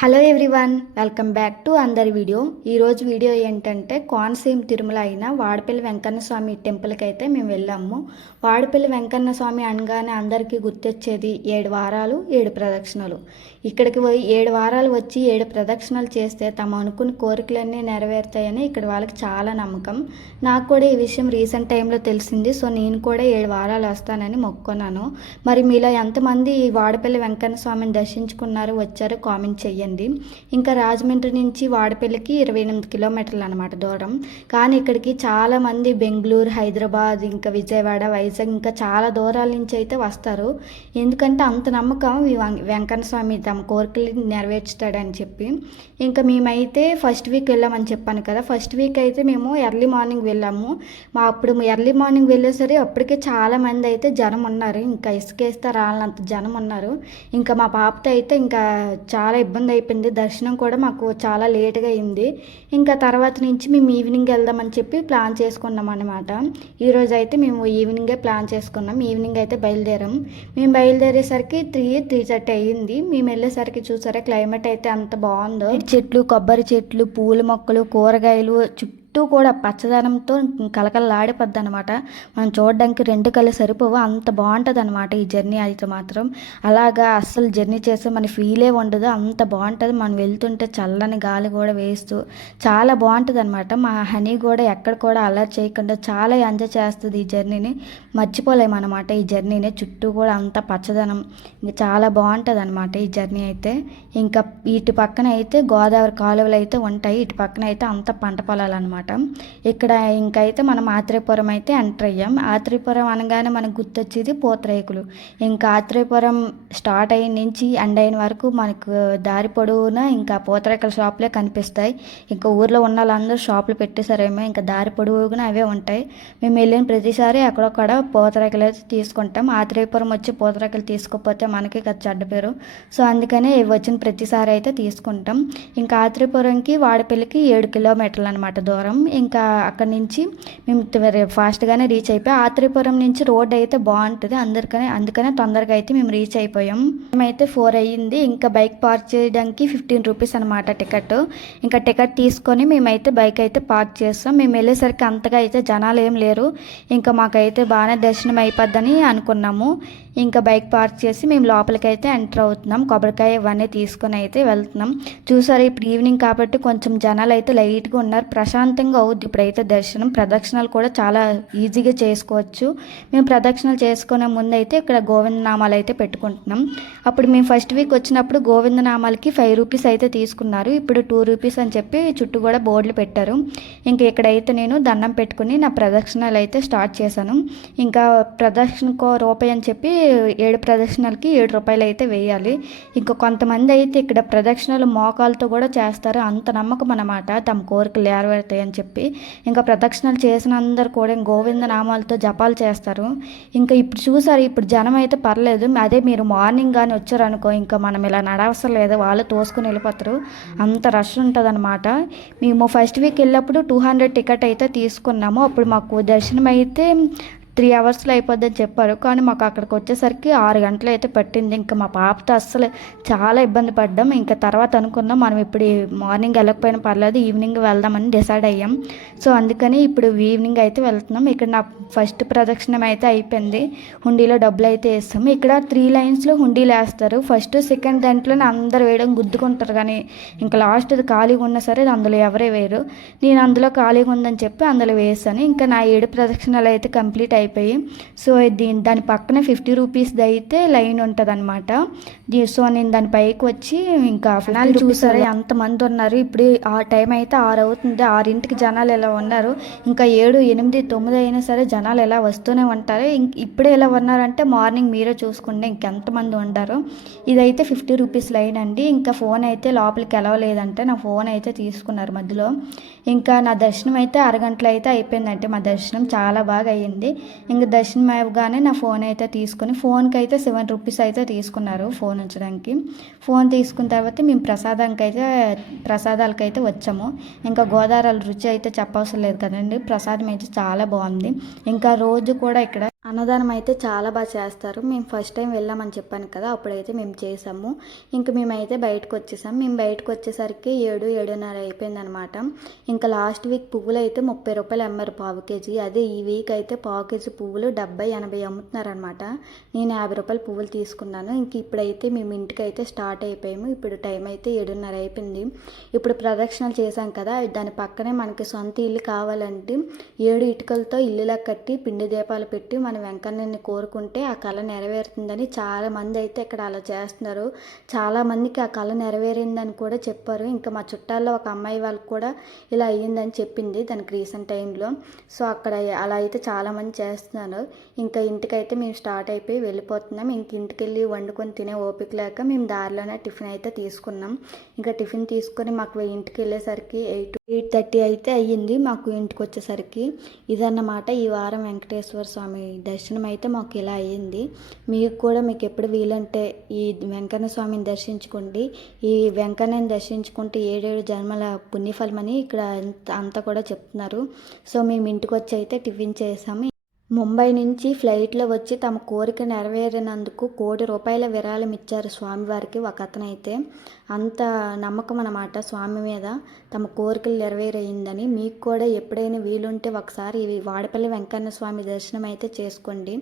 Hello everyone, welcome back to అందరి video. ఈరోజు video ఏంటంటే కోనసీమ తిరుమల అయిన వాడపల్లి వెంకన్న స్వామి టెంపుల్కి అయితే మేము వెళ్ళాము. వాడపల్లి వెంకన్న స్వామి అనగానే అందరికీ గుర్తొచ్చేది 7 వారాలు 7 ప్రదక్షిణలు. ఇక్కడికి పోయి 7 వారాలు వచ్చి 7 ప్రదక్షిణలు చేస్తే తమ అనుకున్న కోరికలన్నీ నెరవేరుతాయని ఇక్కడ వాళ్ళకి చాలా నమ్మకం. నాకు కూడా ఈ విషయం రీసెంట్ టైంలో తెలిసింది. సో నేను కూడా 7 వారాలు వస్తానని మొక్కున్నాను. మరి మీలో ఎంతమంది ఈ వాడపల్లి వెంకన్న స్వామిని దర్శించుకున్నారు, వచ్చారు, కామెంట్ చెయ్యండి. ఇంకా రాజమండ్రి నుంచి వాడపల్లికి 28 కిలోమీటర్లు అనమాట దూరం. కానీ ఇక్కడికి చాలామంది బెంగళూరు, హైదరాబాద్, ఇంకా విజయవాడ, వైజాగ్, ఇంకా చాలా దూరాల నుంచి అయితే వస్తారు. ఎందుకంటే అంత నమ్మకం ఈ వెంకన్న స్వామి తమ కోరికలు నెరవేర్చుతాడని చెప్పి. ఇంకా మేమైతే ఫస్ట్ వీక్ వెళ్ళామని చెప్పాను కదా. ఫస్ట్ వీక్ అయితే మేము ఎర్లీ మార్నింగ్ వెళ్ళాము. అప్పుడు ఎర్లీ మార్నింగ్ వెళ్ళేసరికి అప్పటికే చాలామంది అయితే జనం ఉన్నారు. ఇంకా ఇసుకేస్తే రాళ్ళంత జనం ఉన్నారు. ఇంకా మా పాపతో అయితే ఇంకా చాలా ఇబ్బంది అయిపోయింది. దర్శనం కూడా మాకు చాలా లేట్గా అయింది. ఇంకా తర్వాత నుంచి మేము ఈవినింగ్ వెళ్దామని చెప్పి ప్లాన్ చేసుకున్నాం అనమాట. ఈరోజు అయితే మేము ఈవినింగే ప్లాన్ చేసుకున్నాం. ఈవినింగ్ అయితే బయలుదేరాం. మేము బయలుదేరేసరికి 3:30 అయ్యింది. మేము వెళ్ళేసరికి చూసారా క్లైమేట్ అయితే అంత బాగుందో. చెట్లు, కొబ్బరి చెట్లు, పూల మొక్కలు, కూరగాయలు చుట్టూ కూడా పచ్చదనంతో కలకలలాడిపోద్ది అనమాట. మనం చూడడానికి 2 కళ్ళు సరిపోవు, అంత బాగుంటుంది అనమాట ఈ జర్నీ అయితే మాత్రం. అలాగా అస్సలు జర్నీ చేస్తే మన ఫీలే ఉండదు, అంత బాగుంటుంది. మనం వెళ్తుంటే చల్లని గాలి కూడా వేస్తూ చాలా బాగుంటుంది అనమాట. మా హనీ కూడా ఎక్కడ కూడా అలర్ట్ చేయకుండా చాలా ఎంజాయ్ చేస్తుంది ఈ జర్నీని. మర్చిపోలేమన్నమాట ఈ జర్నీని. చుట్టూ కూడా అంత పచ్చదనం, ఇంకా చాలా బాగుంటుంది అనమాట ఈ జర్నీ అయితే. ఇంకా ఇటు పక్కన అయితే గోదావరి కాలువలు అయితే ఉంటాయి, ఇటు పక్కన అయితే అంత పంట పొలాలు అనమాట. ఇక్కడ ఇంకైతే మనం ఆత్రేయపురం అయితే ఎంటర్ అయ్యాం. ఆత్రేయపురం అనగానే మనకు గుర్తొచ్చేది పూతరేకులు. ఇంకా ఆత్రేయపురం స్టార్ట్ అయిన నుంచి ఎండ్ అయిన వరకు మనకు దారి పొడవునా ఇంకా పూతరేకుల షాపులే కనిపిస్తాయి. ఇంకా ఊర్లో ఉన్న వాళ్ళందరూ షాపులు పెట్టేశారేమో, ఇంకా దారి పొడవునా అవే ఉంటాయి. మేము వెళ్ళిన ప్రతిసారి అక్కడొక్కడ పూతరేకులు అయితే తీసుకుంటాం. ఆత్రేయపురం వచ్చి పూతరేకులు తీసుకోకపోతే మనకి కదా చెడ్డ పేరు. సో అందుకనే వచ్చిన ప్రతిసారి అయితే తీసుకుంటాం. ఇంకా ఆత్రేయపురంకి వాడపల్లికి 7 కిలోమీటర్లు అనమాట దూరం. ఇంకా అక్కడి నుంచి మేము ఫాస్ట్గానే రీచ్ అయిపోయాం. ఆత్రేయపురం నుంచి రోడ్ అయితే బాగుంటుంది, అందుకనే తొందరగా అయితే మేము రీచ్ అయిపోయాం. మేమైతే 4 అయ్యింది. ఇంకా బైక్ పార్క్ చేయడానికి 15 రూపీస్ అనమాట టికెట్. ఇంకా టికెట్ తీసుకొని మేమైతే బైక్ అయితే పార్క్ చేస్తాం. మేము వెళ్ళేసరికి అంతగా అయితే జనాలు ఏం లేరు. ఇంకా మాకైతే బాగానే దర్శనం అయిపోద్దని అనుకున్నాము. ఇంకా బైక్ పార్క్ చేసి మేము లోపలికి అయితే ఎంటర్ అవుతున్నాం. కొబ్బరికాయ ఇవన్నీ తీసుకొని అయితే వెళ్తున్నాం. చూసారు ఇప్పుడు ఈవినింగ్ కాబట్టి కొంచెం జనాలు అయితే లైట్గా ఉన్నారు. ప్రశాంతంగా అవుద్ది ఇప్పుడైతే దర్శనం. ప్రదక్షిణలు కూడా చాలా ఈజీగా చేసుకోవచ్చు. మేము ప్రదక్షిణలు చేసుకునే ముందు అయితే ఇక్కడ గోవిందనామాలు అయితే పెట్టుకుంటున్నాం. అప్పుడు మేము ఫస్ట్ వీక్ వచ్చినప్పుడు గోవిందనామాలకి 5 రూపీస్ అయితే తీసుకున్నారు. ఇప్పుడు 2 రూపీస్ అని చెప్పి చుట్టూ కూడా బోర్డులు పెట్టారు. ఇంకా ఇక్కడైతే నేను దండం పెట్టుకుని నా ప్రదక్షిణలు అయితే స్టార్ట్ చేశాను. ఇంకా ప్రదక్షిణకో రూపాయి అని చెప్పి 7 ప్రదక్షిణలకి 7 రూపాయలు అయితే వేయాలి. ఇంకా కొంతమంది అయితే ఇక్కడ ప్రదక్షిణలు మోకాలతో కూడా చేస్తారు. అంత నమ్మకం అన్నమాట తమ కోరికలు నెరవేరుతాయి అని చెప్పి. ఇంకా ప్రదక్షిణలు చేసిన అందరు కూడా గోవింద నామాలతో జపాలు చేస్తారు. ఇంకా ఇప్పుడు చూసారు, ఇప్పుడు జనం అయితే పర్లేదు. అదే మీరు మార్నింగ్ కానీ వచ్చారనుకో, ఇంకా మనం ఇలా నడవసరం లేదు, వాళ్ళు తోసుకుని వెళ్ళిపోతారు. అంత రష్ ఉంటుంది అనమాట. మేము ఫస్ట్ వీక్ వెళ్ళినప్పుడు 200 టికెట్ అయితే తీసుకున్నాము. అప్పుడు మాకు దర్శనం అయితే 3 అవర్స్లో అయిపోద్దని చెప్పారు. కానీ మాకు అక్కడికి వచ్చేసరికి 6 గంటలు అయితే పట్టింది. ఇంకా మా పాపతో అస్సలు చాలా ఇబ్బంది పడ్డాం. ఇంకా తర్వాత అనుకున్నాం మనం ఇప్పుడు మార్నింగ్ వెళ్ళకపోయినా పర్లేదు, ఈవినింగ్ వెళ్దామని డిసైడ్ అయ్యాం. సో అందుకని ఇప్పుడు ఈవినింగ్ అయితే వెళ్తున్నాం. ఇక్కడ నా ఫస్ట్ ప్రదక్షిణం అయితే అయిపోయింది. హుండీలో డబ్బులు అయితే వేస్తాము. ఇక్కడ 3 లైన్స్లో హుండీలు వేస్తారు. ఫస్ట్ సెకండ్ దాంట్లోనే అందరు వేయడం గుద్దుకుంటారు. కానీ ఇంకా లాస్ట్ అది ఖాళీగా ఉన్నా సరే అందులో ఎవరే వేయరు. నేను అందులో ఖాళీగా ఉందని చెప్పి అందులో వేసాను. ఇంకా నా 7 ప్రదక్షిణాలు అయితే కంప్లీట్ అయిపోయి. సో దాని పక్కన 50 రూపీస్ది అయితే లైన్ ఉంటుంది అనమాట. సో నేను దాని పైకి వచ్చి ఇంకా జనాలు చూసారా ఎంతమంది ఉన్నారు. ఇప్పుడు ఆ టైం అయితే 6 అవుతుంది. 6ంటికి జనాలు ఎలా ఉన్నారు. ఇంకా 7, 8, 9 అయినా సరే జనాలు ఎలా వస్తూనే ఉంటారు. ఇప్పుడే ఎలా ఉన్నారంటే మార్నింగ్ మీరే చూసుకుంటే ఇంకెంతమంది ఉంటారు. ఇదైతే 50 రూపీస్ లైన్ అండి. ఇంకా ఫోన్ అయితే లోపలికి వెళ్ళలేదంటే నా ఫోన్ అయితే తీసుకున్నారు మధ్యలో. ఇంకా నా దర్శనం అయితే అరగంటలో అయితే అయిపోయిందంటే మా దర్శనం చాలా బాగా అయ్యింది. ఇంకా దర్శనం అవ్వగానే నా ఫోన్ అయితే తీసుకుని, ఫోన్కి అయితే 7 రూపీస్ అయితే తీసుకున్నారు ఫోన్ ఉంచడానికి. ఫోన్ తీసుకున్న తర్వాత మేము ప్రసాదాలకైతే వచ్చాము. ఇంకా గోదావరి రుచి అయితే చెప్పవసరం లేదు కదండి. ప్రసాదం అయితే చాలా బాగుంది. ఇంకా రోజు కూడా ఇక్కడ అన్నదానం అయితే చాలా బాగా చేస్తారు. మేము ఫస్ట్ టైం వెళ్ళామని చెప్పాను కదా! అప్పుడైతే మేము చేసాము. ఇంక మేమైతే బయటకు వచ్చేసాం. మేము బయటకు వచ్చేసరికి 7, 7:30 అయిపోయిందనమాట. ఇంకా లాస్ట్ వీక్ పువ్వులైతే రూ. 30 అమ్మారు పావు కేజీ. అదే ఈ వీక్ అయితే పావు కేజీ పువ్వులు 70, 80 అమ్ముతున్నారనమాట. నేను రూ. 50 పువ్వులు తీసుకున్నాను. ఇంక ఇప్పుడైతే మేము ఇంటికైతే స్టార్ట్ అయిపోయాము. ఇప్పుడు టైం అయితే 7:30 అయిపోయింది. ఇప్పుడు ప్రదక్షిణలు చేశాం కదా! దాని పక్కనే మనకి సొంత ఇల్లు కావాలంటే 7 ఇటుకలతో ఇల్లులా కట్టి పిండి దీపాలు పెట్టి మన వెంకన్నని కోరుకుంటే ఆ కళ నెరవేరుతుందని చాలామంది అయితే ఇక్కడ అలా చేస్తున్నారు. చాలామందికి ఆ కళ నెరవేరిందని కూడా చెప్పారు. ఇంకా మా చుట్టాల్లో ఒక అమ్మాయి వాళ్ళకి కూడా ఇలా అయ్యిందని చెప్పింది దానికి రీసెంట్ టైంలో. సో అక్కడ అలా అయితే చాలామంది చేస్తున్నారు. ఇంకా ఇంటికైతే మేము స్టార్ట్ అయిపోయి వెళ్ళిపోతున్నాం. ఇంక ఇంటికి వెళ్ళి వండుకొని తినే ఓపిక లేక మేము దారిలోనే టిఫిన్ అయితే తీసుకున్నాం. ఇంకా టిఫిన్ తీసుకొని మాకు ఇంటికి వెళ్ళేసరికి 8:30 అయితే అయ్యింది మాకు ఇంటికి వచ్చేసరికి. ఇదన్నమాట ఈ వారం వెంకటేశ్వర స్వామి దర్శనం అయితే మాకు ఇలా అయ్యింది. మీకు ఎప్పుడు వీలంటే ఈ వెంకన్న స్వామిని దర్శించుకోండి. ఈ వెంకన్నని దర్శించుకుంటే 7 జన్మల పుణ్యఫలమని ఇక్కడ అంతా కూడా చెప్తున్నారు. సో మేము ఇంటికి వచ్చి అయితే టిఫిన్ చేసాము. ముంబై నుంచి ఫ్లైట్లో వచ్చి తమ కోరిక నెరవేరినందుకు ₹1,00,00,000 విరాళం ఇచ్చారు స్వామివారికి ఒక అతనైతే. అంత నమ్మకం అన్నమాట స్వామి మీద, తమ కోరికలు నెరవేరయిందని. మీకు కూడా ఎప్పుడైనా వీలుంటే ఒకసారి వాడపల్లి వెంకన్న స్వామి దర్శనం అయితే చేసుకోండి.